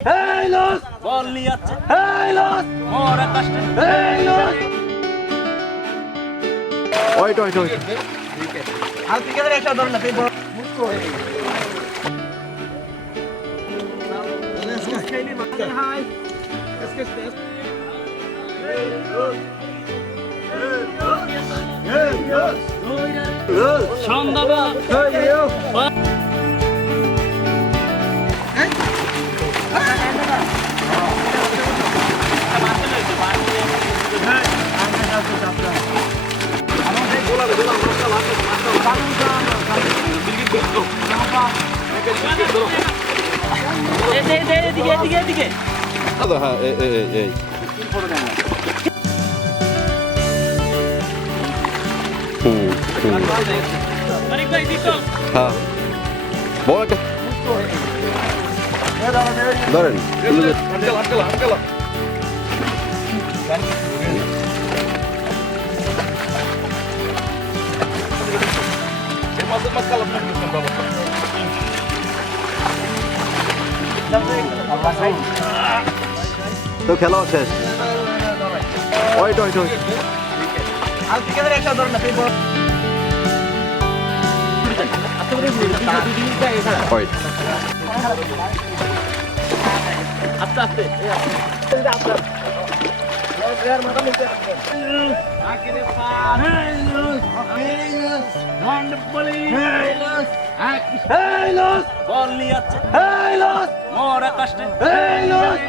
Loss বল নিয়ে যাচ্ছে। এই লস মরা কাস্টে এই লস ওয়েট ওয়েট ওয়েট আর টিকেটের একটা ধর না তুই বড় সন্ধ্যাবেলা এদিকে এদিকে এদিকে দাদা হ্যাঁ এই এই এই এই হুম হুম অনেক ভাই বিকল হ্যাঁ বড় একটা ধরেন তো খেলাও শেষ। ওয়েট ওয়েট ওয়েট আর টিকেটের একটা ধর না তুই আস্তে আস্তে। ওয়ান্ডারফুলি এই লস বল নিয়ে যাচ্ছে। এই লস মরা কাস্টে এই লস